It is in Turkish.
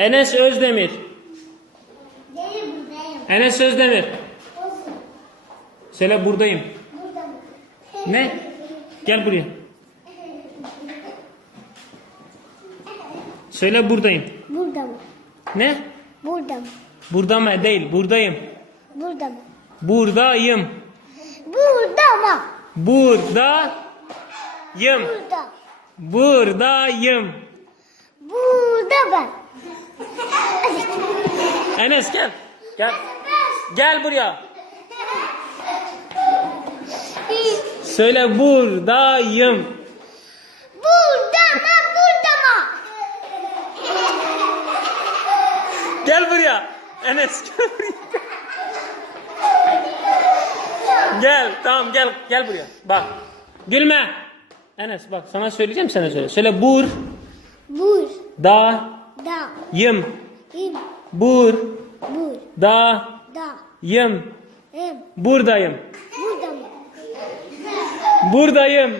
Enes Özdemir. Değilim buradayım. Enes Özdemir. Olsun. Söyle buradayım. Burada mı? Ne? Gel buraya. Söyle buradayım. Burada mı? Ne? Burada mı? Burada mı? Değil. Buradayım. Burada mı? Buradayım. Burada mı? Buradayım. Burada. Buradayım. Burada ben. Enes gel. Gel. Gel buraya. Söyle buradayım. Burada mı? Burada mı? Gel buraya. Enes gel buraya. Gel tamam gel gel buraya. Bak. Gülme. Enes bak sana söyleyeceğim sana söyle. Söyle bur Bur. da Da. yım. İm. Bur Bur. da Da. yım. Em. Buradayım. Burada mı? Buradayım.